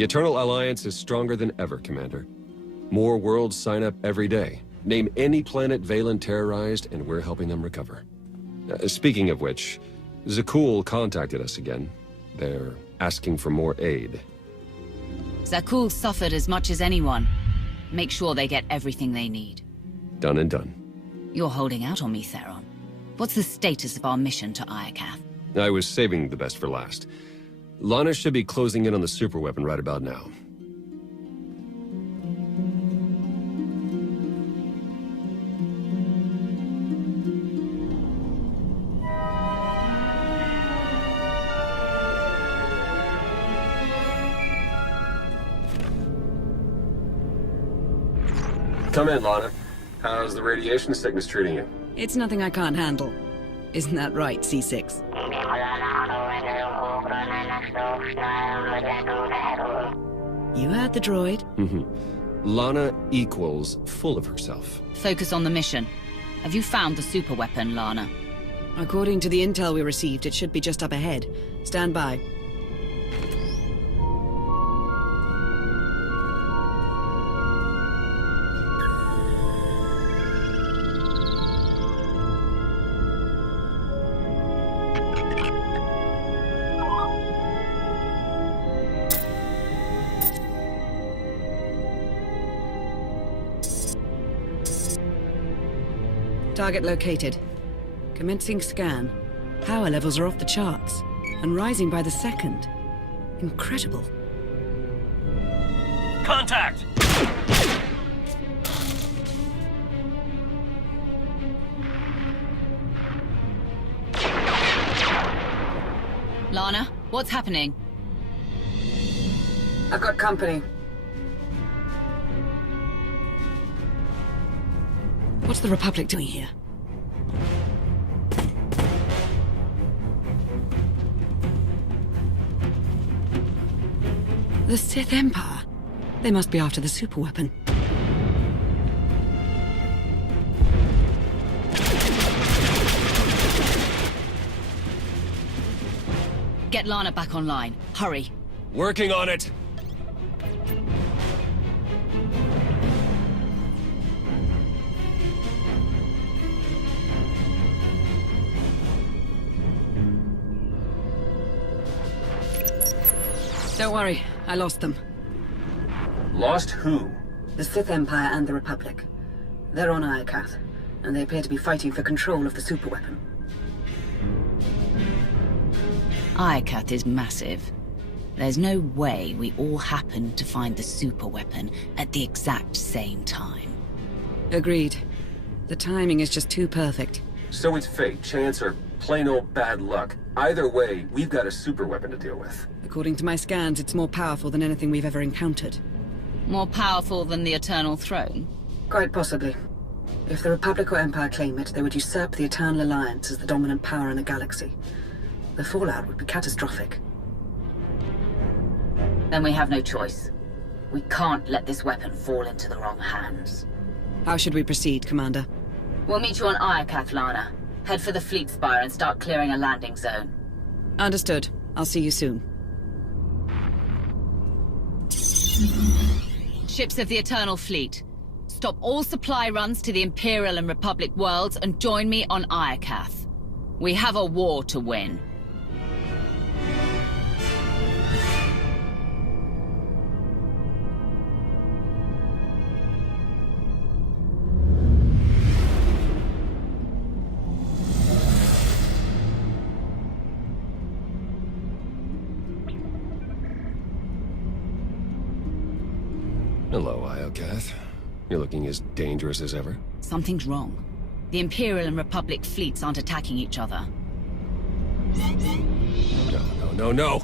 The Eternal Alliance is stronger than ever, Commander. More worlds sign up every day. Name any planet Valen terrorized, and we're helping them recover. Speaking of which, Zakul contacted us again. They're asking for more aid. Zakul suffered as much as anyone. Make sure they get everything they need. Done and done. You're holding out on me, Theron. What's the status of our mission to Iokath? I was saving the best for last. Lana should be closing in on the superweapon right about now. Come in, Lana. How's the radiation sickness treating you? It's nothing I can't handle. Isn't that right, C6? You heard the droid. Lana equals full of herself. Focus on the mission. Have you found the superweapon, Lana? According to the intel we received, it should be just up ahead. Stand by. Target located. Commencing scan. Power levels are off the charts, and rising by the second. Incredible. Contact! Lana, what's happening? I've got company. What's the Republic doing here? The Sith Empire? They must be after the superweapon. Get Lana back online. Hurry. Working on it! Don't worry, I lost them. Lost who? The Sith Empire and the Republic. They're on Iokath, and they appear to be fighting for control of the superweapon. Iokath is massive. There's no way we all happened to find the superweapon at the exact same time. Agreed. The timing is just too perfect. So it's fate, chance, or plain old bad luck. Either way, we've got a superweapon to deal with. According to my scans, it's more powerful than anything we've ever encountered. More powerful than the Eternal Throne? Quite possibly. If the Republic or Empire claim it, they would usurp the Eternal Alliance as the dominant power in the galaxy. The fallout would be catastrophic. Then we have no choice. We can't let this weapon fall into the wrong hands. How should we proceed, Commander? We'll meet you on Iokath, Lana. Head for the fleet spire and start clearing a landing zone. Understood. I'll see you soon. Ships of the Eternal Fleet. Stop all supply runs to the Imperial and Republic worlds and join me on Iokath. We have a war to win. Hello, Iokath. You're looking as dangerous as ever. Something's wrong. The Imperial and Republic fleets aren't attacking each other. No.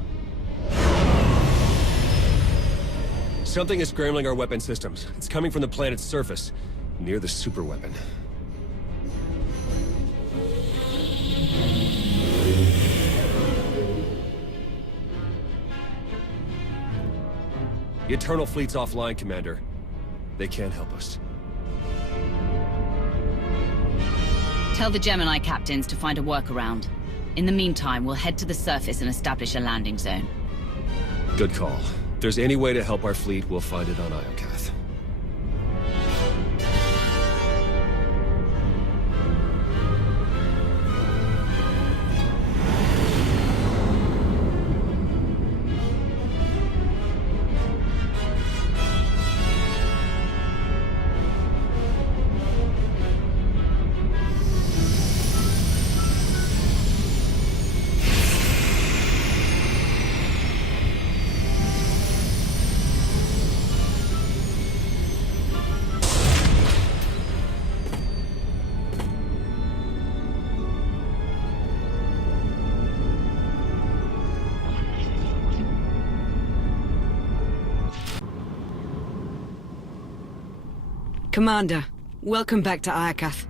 Something is scrambling our weapon systems. It's coming from the planet's surface, near the superweapon. The Eternal Fleet's offline, Commander. They can't help us. Tell the Gemini captains to find a workaround. In the meantime, we'll head to the surface and establish a landing zone. Good call. there's any way to help our fleet, we'll find it on Iokath. Commander, welcome back to Iokath.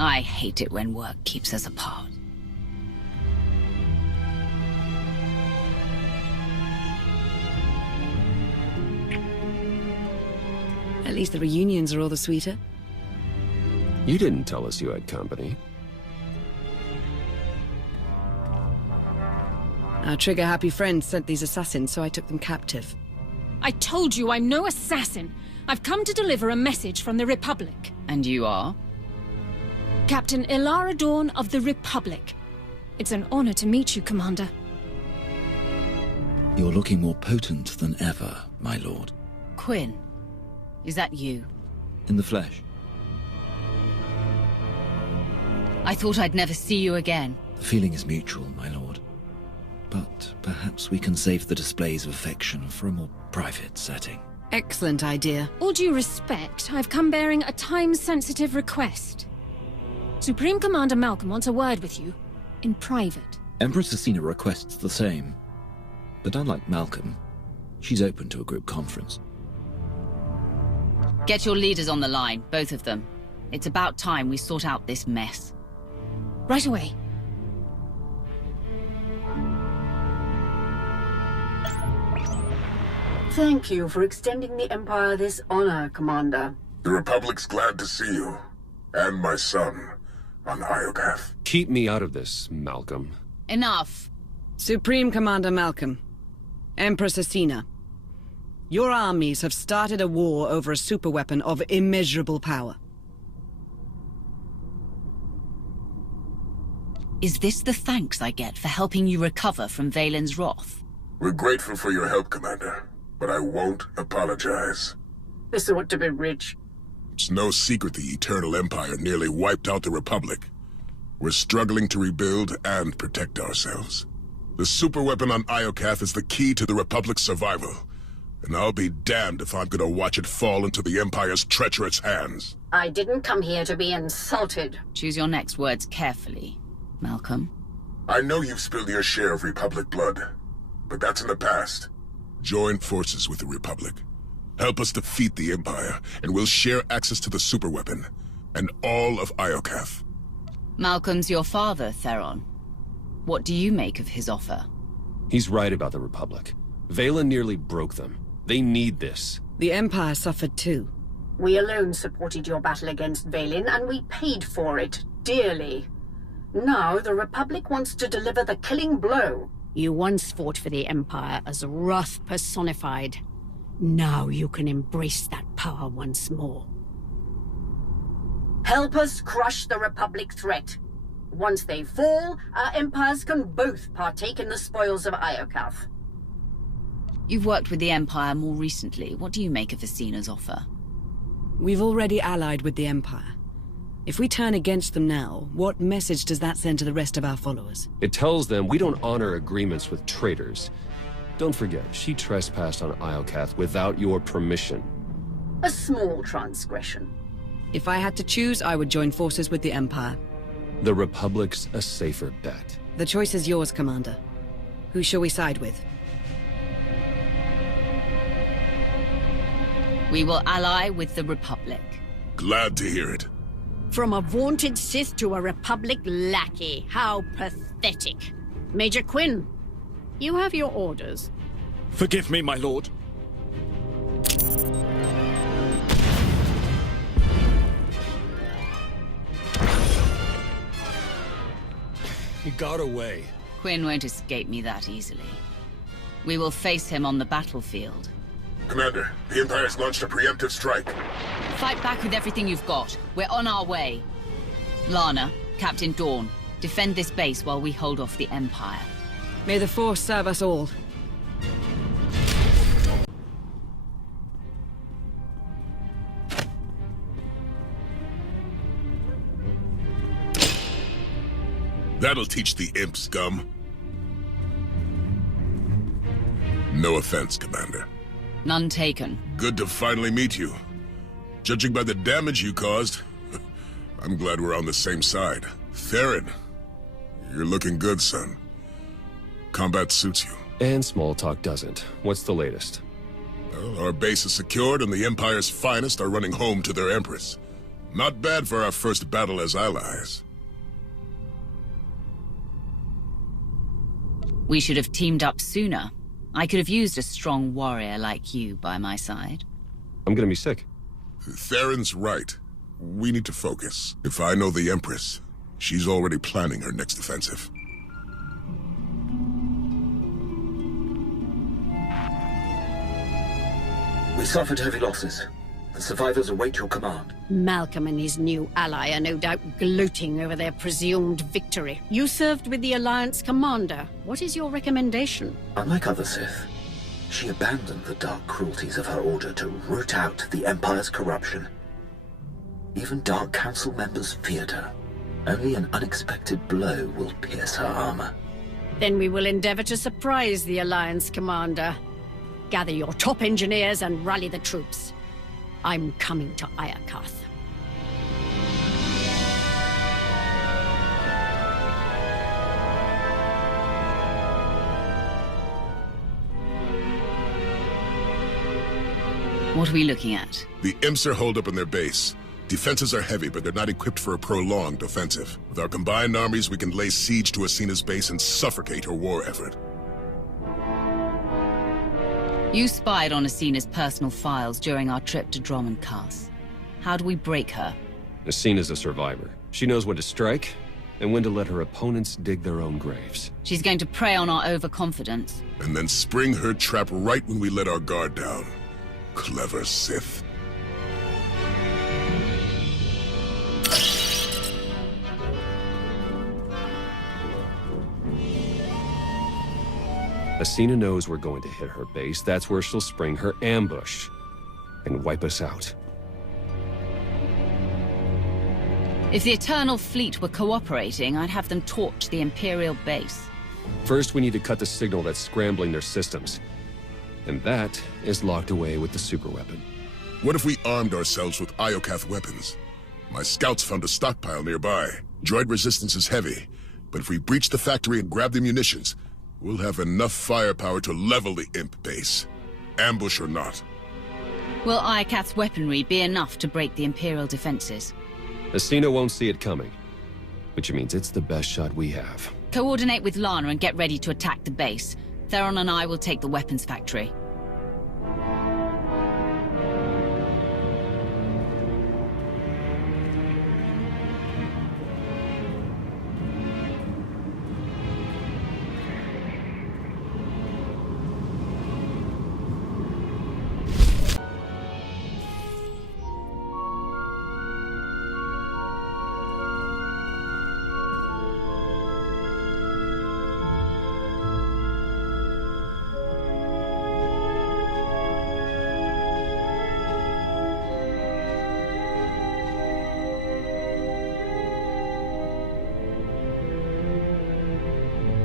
I hate it when work keeps us apart. At least the reunions are all the sweeter. You didn't tell us you had company. Our trigger-happy friends sent these assassins, so I took them captive. I told you I'm no assassin. I've come to deliver a message from the Republic. And you are? Captain Ilara Dawn of the Republic. It's an honor to meet you, Commander. You're looking more potent than ever, my lord. Quinn, is that you? In the flesh. I thought I'd never see you again. The feeling is mutual, my lord. But perhaps we can save the displays of affection for a more private setting. Excellent idea. All due respect, I've come bearing a time-sensitive request. Supreme Commander Macolm wants a word with you, in private. Empress Azallya requests the same. But unlike Macolm, she's open to a group conference. Get your leaders on the line, both of them. It's about time we sort out this mess. Right away. Thank you for extending the Empire this honor, Commander. The Republic's glad to see you, and my son, on Iokath. Keep me out of this, Malcolm. Enough. Supreme Commander Macolm, Empress Azallya, your armies have started a war over a superweapon of immeasurable power. Is this the thanks I get for helping you recover from Valen's wrath? We're grateful for your help, Commander, but I won't apologize. This ought to be rich. It's no secret the Eternal Empire nearly wiped out the Republic. We're struggling to rebuild and protect ourselves. The superweapon on Iokath is the key to the Republic's survival, and I'll be damned if I'm gonna watch it fall into the Empire's treacherous hands. I didn't come here to be insulted. Choose your next words carefully, Malcolm. I know you've spilled your share of Republic blood, but that's in the past. Join forces with the Republic. Help us defeat the Empire, and we'll share access to the superweapon, and all of Iokath. Malcolm's your father, Theron. What do you make of his offer? He's right about the Republic. Valen nearly broke them. They need this. The Empire suffered too. We alone supported your battle against Valen, and we paid for it dearly. Now the Republic wants to deliver the killing blow. You once fought for the Empire as wrath personified. Now you can embrace that power once more. Help us crush the Republic threat. Once they fall, our empires can both partake in the spoils of Iokath. You've worked with the Empire more recently. What do you make of Asina's offer? We've already allied with the Empire. If we turn against them now, what message does that send to the rest of our followers? It tells them we don't honor agreements with traitors. Don't forget, she trespassed on Iokath without your permission. A small transgression. If I had to choose, I would join forces with the Empire. The Republic's a safer bet. The choice is yours, Commander. Who shall we side with? We will ally with the Republic. Glad to hear it. From a vaunted Sith to a Republic lackey. How pathetic. Major Quinn, you have your orders. Forgive me, my lord. He got away. Quinn won't escape me that easily. We will face him on the battlefield. Commander, the Empire's launched a preemptive strike. Fight back with everything you've got. We're on our way. Lana, Captain Dawn, defend this base while we hold off the Empire. May the Force serve us all. That'll teach the imp scum. No offense, Commander. None taken. Good to finally meet you. Judging by the damage you caused, I'm glad we're on the same side. Theron, you're looking good, son. Combat suits you. And small talk doesn't. What's the latest? Well, our base is secured and the Empire's finest are running home to their Empress. Not bad for our first battle as allies. We should have teamed up sooner. I could have used a strong warrior like you by my side. I'm gonna be sick. Theron's right. We need to focus. If I know the Empress, she's already planning her next offensive. We suffered heavy losses. The survivors await your command. Malcolm and his new ally are no doubt gloating over their presumed victory. You served with the Alliance commander. What is your recommendation? Unlike other Sith, she abandoned the dark cruelties of her order to root out the Empire's corruption. Even Dark Council members feared her. Only an unexpected blow will pierce her armor. Then we will endeavor to surprise the Alliance commander. Gather your top engineers and rally the troops. I'm coming to Iokath. What are we looking at? The Imps are holed up in their base. Defenses are heavy, but they're not equipped for a prolonged offensive. With our combined armies, we can lay siege to Asina's base and suffocate her war effort. You spied on Asina's personal files during our trip to Drummond Cass. How do we break her? Asina's a survivor. She knows when to strike, and when to let her opponents dig their own graves. She's going to prey on our overconfidence. And then spring her trap right when we let our guard down. Clever Sith. Asina knows we're going to hit her base. That's where she'll spring her ambush and wipe us out. If the Eternal Fleet were cooperating, I'd have them torch the Imperial base. First, we need to cut the signal that's scrambling their systems. And that is locked away with the superweapon. What if we armed ourselves with Iokath weapons? My scouts found a stockpile nearby. Droid resistance is heavy, but if we breach the factory and grab the munitions, we'll have enough firepower to level the Imp base. Ambush or not. Will Iokath's weaponry be enough to break the Imperial defenses? Asina won't see it coming, which means it's the best shot we have. Coordinate with Lana and get ready to attack the base. Theron and I will take the weapons factory.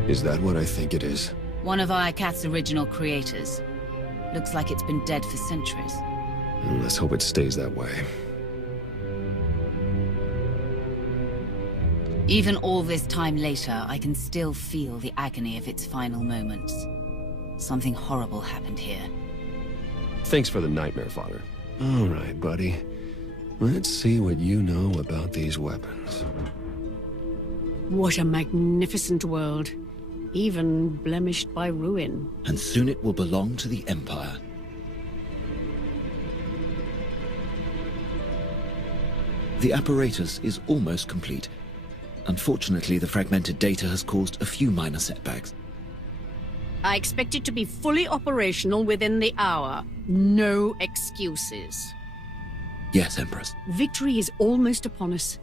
Is that what I think it is? One of Iokath's original creators. Looks like it's been dead for centuries. Let's hope it stays that way. Even all this time later, I can still feel the agony of its final moments. Something horrible happened here. Thanks for the nightmare fodder. All right, buddy. Let's see what you know about these weapons. What a magnificent world. Even blemished by ruin. And soon it will belong to the Empire. The apparatus is almost complete. Unfortunately, the fragmented data has caused a few minor setbacks. I expect it to be fully operational within the hour. No excuses. Yes, Empress. Victory is almost upon us.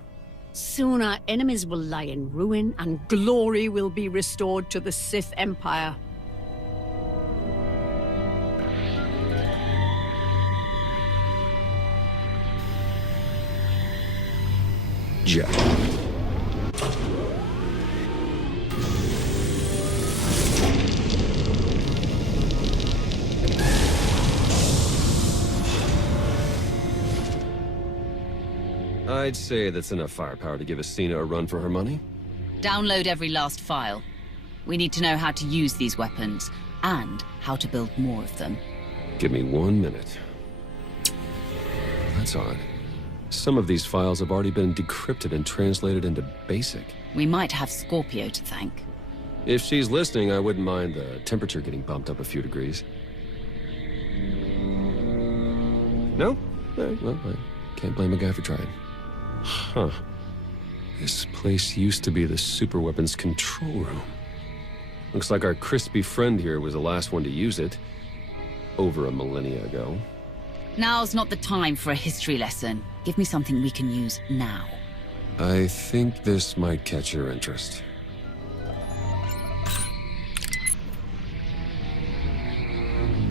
Soon our enemies will lie in ruin, and glory will be restored to the Sith Empire. Jet. I'd say that's enough firepower to give Asina a run for her money. Download every last file. We need to know how to use these weapons, and how to build more of them. Give me 1 minute. That's odd. Some of these files have already been decrypted and translated into BASIC. We might have Scorpio to thank. If she's listening, I wouldn't mind the temperature getting bumped up a few degrees. No? Well, I can't blame a guy for trying. Huh. This place used to be the superweapons control room. Looks like our crispy friend here was the last one to use it. Over a millennia ago. Now's not the time for a history lesson. Give me something we can use now. I think this might catch your interest.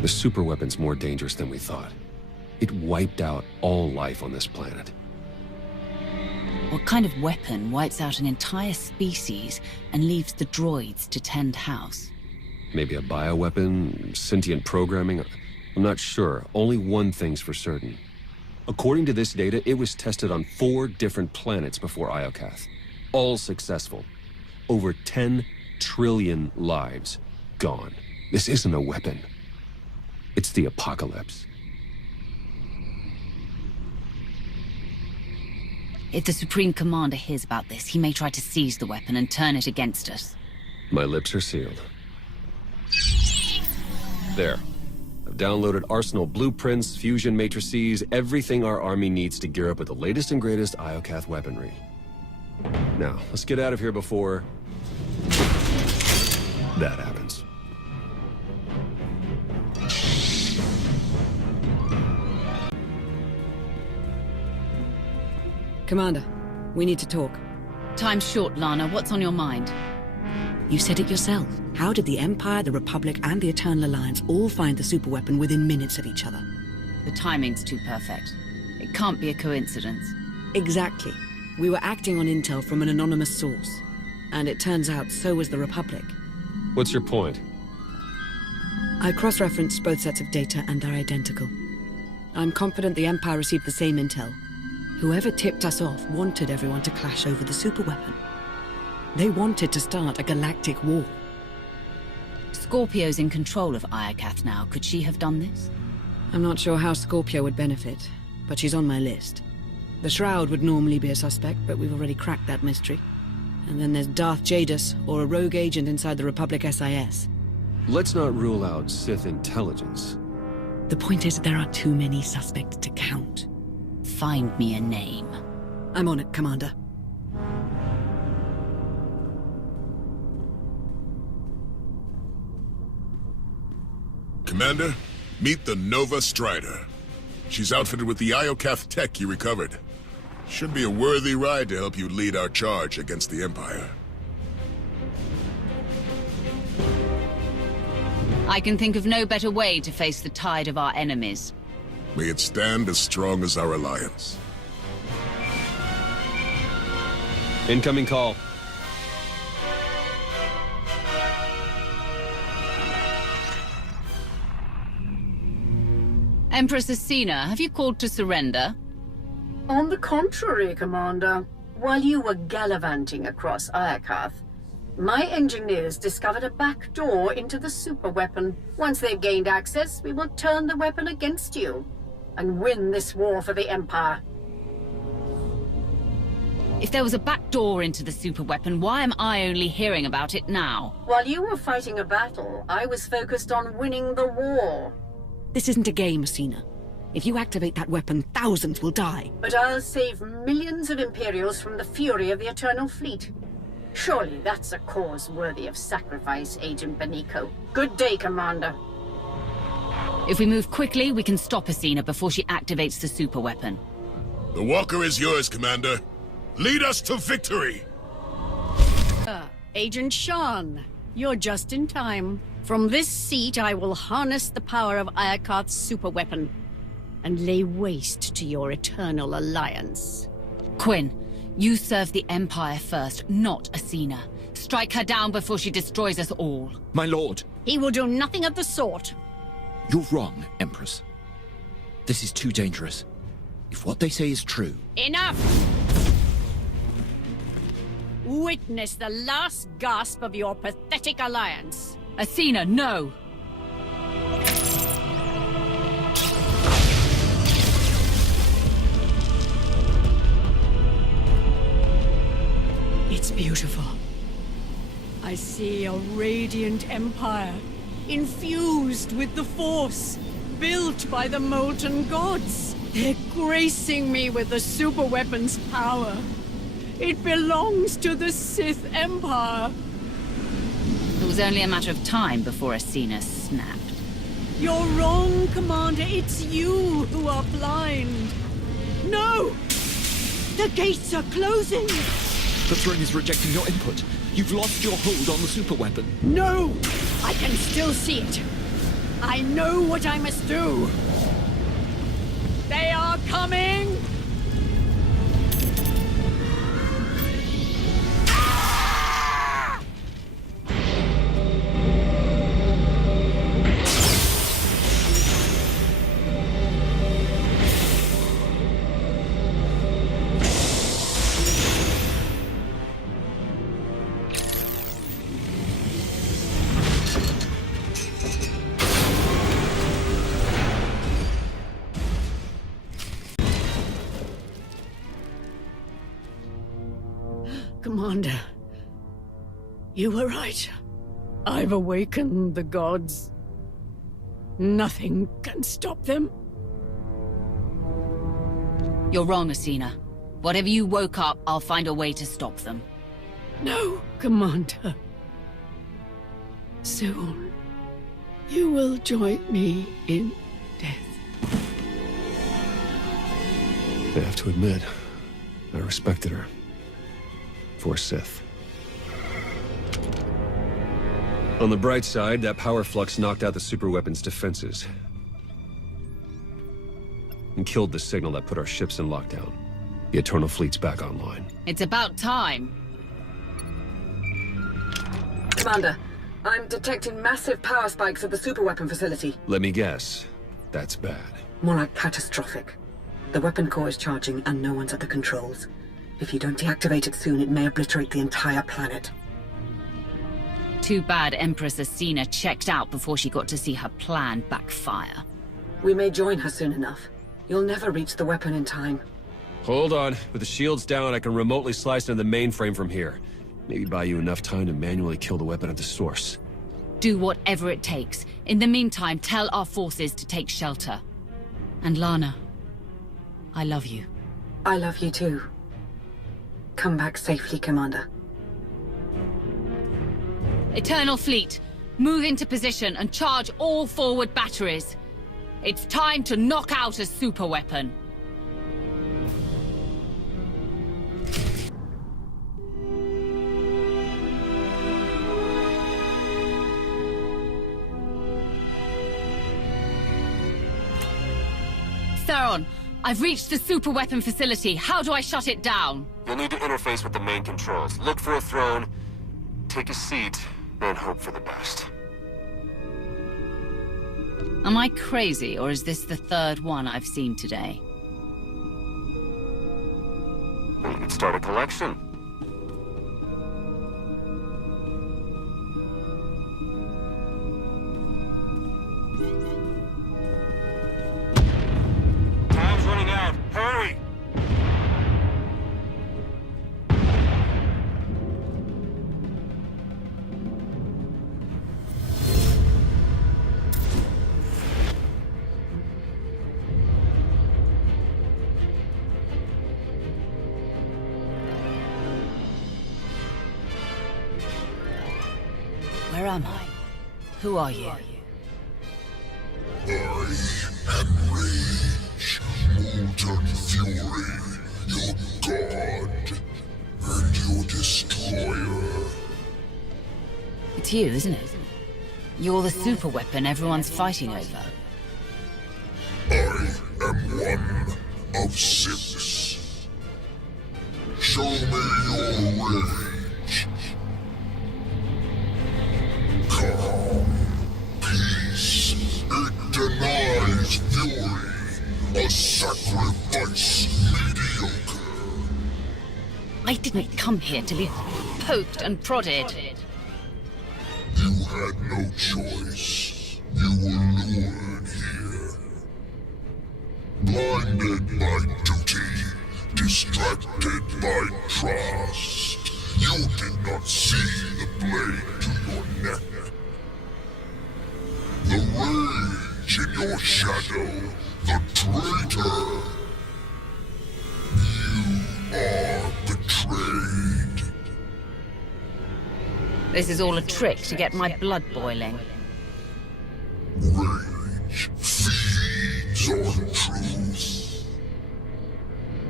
The superweapon's more dangerous than we thought. It wiped out all life on this planet. What kind of weapon wipes out an entire species and leaves the droids to tend house? Maybe a bioweapon, sentient programming? I'm not sure. Only one thing's for certain. According to this data, it was tested on 4 different planets before Iokath. All successful. Over 10 trillion lives gone. This isn't a weapon. It's the apocalypse. If the Supreme Commander hears about this, he may try to seize the weapon and turn it against us. My lips are sealed. There. I've downloaded arsenal blueprints, fusion matrices, everything our army needs to gear up with the latest and greatest Iokath weaponry. Now, let's get out of here before that happens. Commander, we need to talk. Time's short, Lana. What's on your mind? You said it yourself. How did the Empire, the Republic, and the Eternal Alliance all find the superweapon within minutes of each other? The timing's too perfect. It can't be a coincidence. Exactly. We were acting on intel from an anonymous source. And it turns out so was the Republic. What's your point? I cross-referenced both sets of data and they're identical. I'm confident the Empire received the same intel. Whoever tipped us off wanted everyone to clash over the superweapon. They wanted to start a galactic war. Scorpio's in control of Iokath now. Could she have done this? I'm not sure how Scorpio would benefit, but she's on my list. The Shroud would normally be a suspect, but we've already cracked that mystery. And then there's Darth Jadus, or a rogue agent inside the Republic SIS. Let's not rule out Sith intelligence. The point is, there are too many suspects to count. Find me a name. I'm on it, Commander. Commander, meet the Nova Strider. She's outfitted with the Iokath tech you recovered. Should be a worthy ride to help you lead our charge against the Empire. I can think of no better way to face the tide of our enemies. May it stand as strong as our alliance. Incoming call. Empress Asina, have you called to surrender? On the contrary, Commander. While you were gallivanting across Iokath, my engineers discovered a back door into the superweapon. Once they've gained access, we will turn the weapon against you and win this war for the Empire. If there was a back door into the superweapon, why am I only hearing about it now? While you were fighting a battle, I was focused on winning the war. This isn't a game, Asina. If you activate that weapon, thousands will die. But I'll save millions of Imperials from the fury of the Eternal Fleet. Surely that's a cause worthy of sacrifice, Agent Beniko. Good day, Commander. If we move quickly, we can stop Athena before she activates the super weapon. The Walker is yours, Commander. Lead us to victory! Agent Shan, you're just in time. From this seat, I will harness the power of Iokath's superweapon and lay waste to your eternal alliance. Quinn, you serve the Empire first, not Athena. Strike her down before she destroys us all. My lord! He will do nothing of the sort. You're wrong, Empress. This is too dangerous. If what they say is true... Enough! Witness the last gasp of your pathetic alliance. Athena, no! It's beautiful. I see a radiant empire, infused with the Force, built by the molten gods. They're gracing me with the superweapon's power. It belongs to the Sith Empire. It was only a matter of time before Athena snapped. You're wrong, Commander. It's you who are blind. No! The gates are closing! The throne is rejecting your input. You've lost your hold on the superweapon. No! I can still see it. I know what I must do. They are coming! Commander, you were right. I've awakened the gods. Nothing can stop them. You're wrong, Athena. Whatever you woke up, I'll find a way to stop them. No, Commander. Soon, you will join me in death. I have to admit, I respected her. For Sith. On the bright side, that power flux knocked out the superweapon's defenses. And killed the signal that put our ships in lockdown. The Eternal Fleet's back online. It's about time. Commander, I'm detecting massive power spikes at the superweapon facility. Let me guess. That's bad. More like catastrophic. The weapon core is charging and no one's at the controls. If you don't deactivate it soon, it may obliterate the entire planet. Too bad Empress Athena checked out before she got to see her plan backfire. We may join her soon enough. You'll never reach the weapon in time. Hold on. With the shields down, I can remotely slice into the mainframe from here. Maybe buy you enough time to manually kill the weapon at the source. Do whatever it takes. In the meantime, tell our forces to take shelter. And Lana, I love you. I love you too. Come back safely, Commander. Eternal Fleet, move into position and charge all forward batteries. It's time to knock out a superweapon. Theron, I've reached the superweapon facility. How do I shut it down? You'll need to interface with the main controls. Look for a throne, take a seat, then hope for the best. Am I crazy, or is this the third one I've seen today? Well, you could start a collection. Time's running out. Hurry! Where am I? Who are you? I am Rage, Molten Fury, your god, and your destroyer. It's you, isn't it? You're the super weapon everyone's fighting over. I am one of 6. Show me your rage. Calm, peace, it denies fury, a sacrifice mediocre. I didn't come here to be poked and prodded. You had no choice. You were lured here. Blinded by duty, distracted by trust. You did not see the blade to your neck. The rage in your shadow, the traitor. You are betrayed. This is all a trick to get my blood boiling. Rage feeds on truth.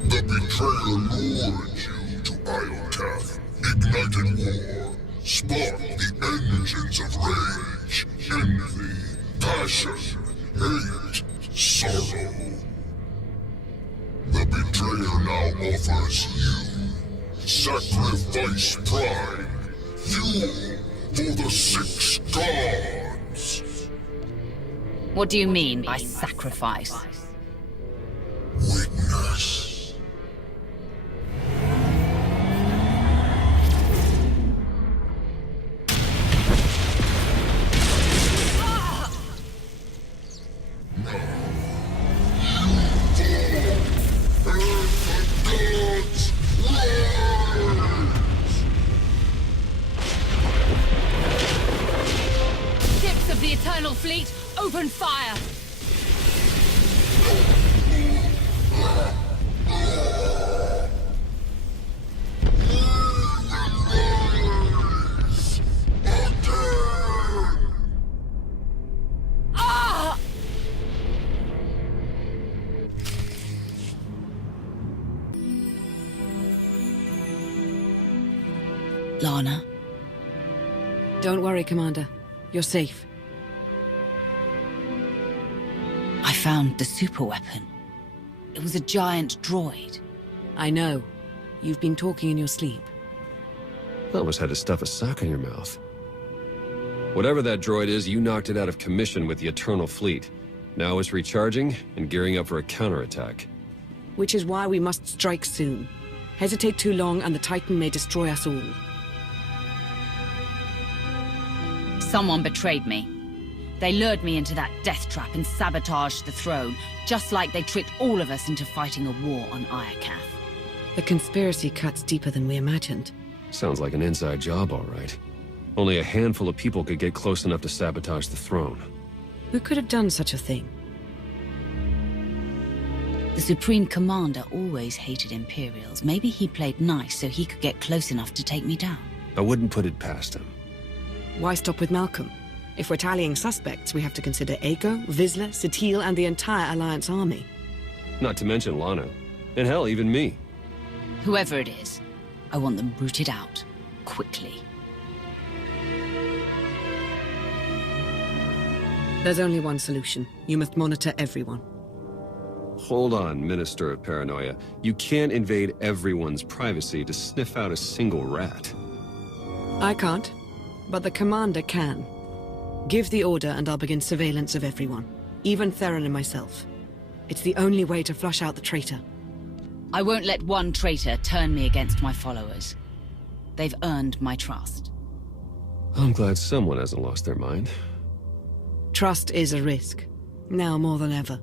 The betrayer lured you to Iokath, ignited war, sparked the engines of rage, envy, passion, hate, sorrow. The betrayer now offers you sacrifice pride. Fuel for the 6 gods! What do you mean by sacrifice? Witness. The Eternal Fleet, open fire! Ah! Lana? Don't worry, Commander. You're safe. I found the super weapon. It was a giant droid. I know. You've been talking in your sleep. Almost had to stuff a sock in your mouth. Whatever that droid is, you knocked it out of commission with the Eternal Fleet. Now it's recharging and gearing up for a counterattack. Which is why we must strike soon. Hesitate too long and the Titan may destroy us all. Someone betrayed me. They lured me into that death trap and sabotaged the throne, just like they tricked all of us into fighting a war on Iokath. The conspiracy cuts deeper than we imagined. Sounds like an inside job, all right. Only a handful of people could get close enough to sabotage the throne. Who could have done such a thing? The Supreme Commander always hated Imperials. Maybe he played nice so he could get close enough to take me down. I wouldn't put it past him. Why stop with Malcolm? If we're tallying suspects, we have to consider Aiko, Vizsla, Satil, and the entire Alliance army. Not to mention Lana. And hell, even me. Whoever it is, I want them rooted out. Quickly. There's only one solution. You must monitor everyone. Hold on, Minister of Paranoia. You can't invade everyone's privacy to sniff out a single rat. I can't, but the Commander can. Give the order and I'll begin surveillance of everyone. Even Theron and myself. It's the only way to flush out the traitor. I won't let one traitor turn me against my followers. They've earned my trust. I'm glad someone hasn't lost their mind. Trust is a risk. Now more than ever.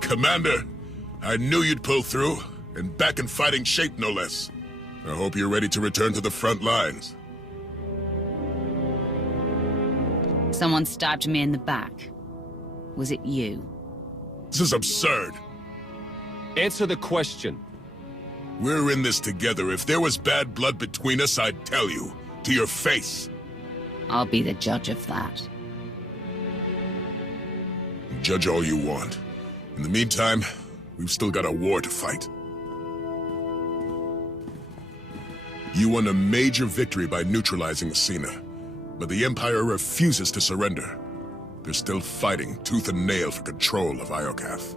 Commander, I knew you'd pull through, and back in fighting shape, no less. I hope you're ready to return to the front lines. Someone stabbed me in the back. Was it you? This is absurd. Answer the question. We're in this together. If there was bad blood between us, I'd tell you. To your face. I'll be the judge of that. Judge all you want. In the meantime, we've still got a war to fight. You won a major victory by neutralizing Cena, but the Empire refuses to surrender. They're still fighting tooth and nail for control of Iokath.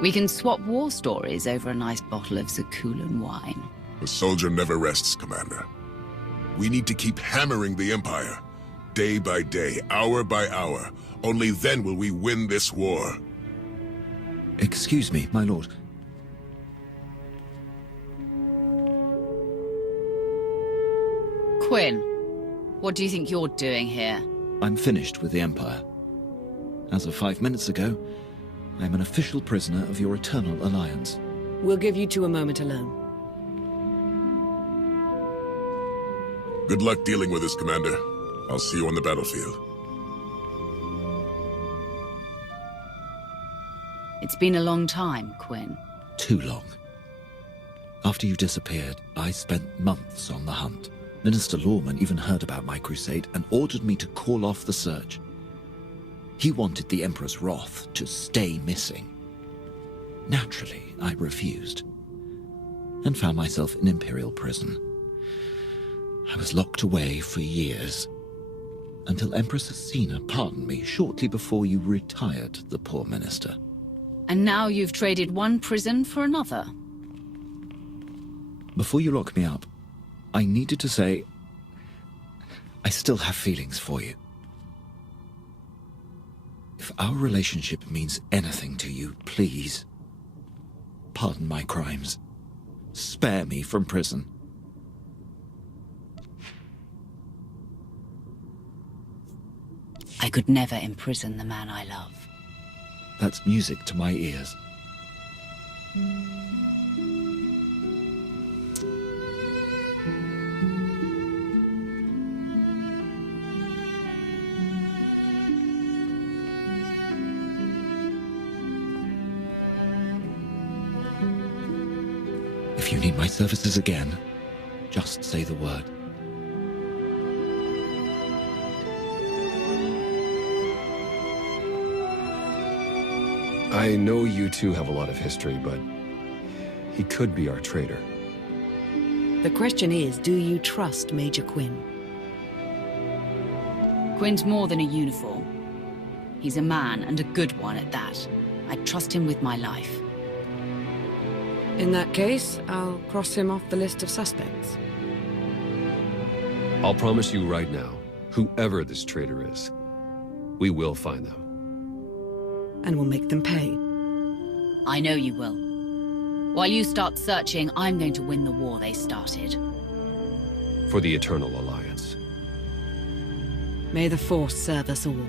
We can swap war stories over a nice bottle of Zakulan wine. The soldier never rests, Commander. We need to keep hammering the Empire, day by day, hour by hour. Only then will we win this war. Excuse me, my lord. Quinn, what do you think you're doing here? I'm finished with the Empire. As of 5 minutes ago, I'm an official prisoner of your eternal alliance. We'll give you two a moment alone. Good luck dealing with this, Commander. I'll see you on the battlefield. It's been a long time, Quinn. Too long. After you disappeared, I spent months on the hunt. Minister Lawman even heard about my crusade and ordered me to call off the search. He wanted the Empress Wrath to stay missing. Naturally, I refused, and found myself in Imperial prison. I was locked away for years, until Empress Cena pardoned me shortly before you retired the poor minister. And now you've traded one prison for another. Before you lock me up, I needed to say, I still have feelings for you. If our relationship means anything to you, please, pardon my crimes. Spare me from prison. I could never imprison the man I love. That's music to my ears. If you need my services again, just say the word. I know you two have a lot of history, but he could be our traitor. The question is, do you trust Major Quinn? Quinn's more than a uniform. He's a man, and a good one at that. I'd trust him with my life. In that case, I'll cross him off the list of suspects. I'll promise you right now, whoever this traitor is, we will find them. And we'll make them pay. I know you will. While you start searching, I'm going to win the war they started. For the Eternal Alliance. May the Force serve us all.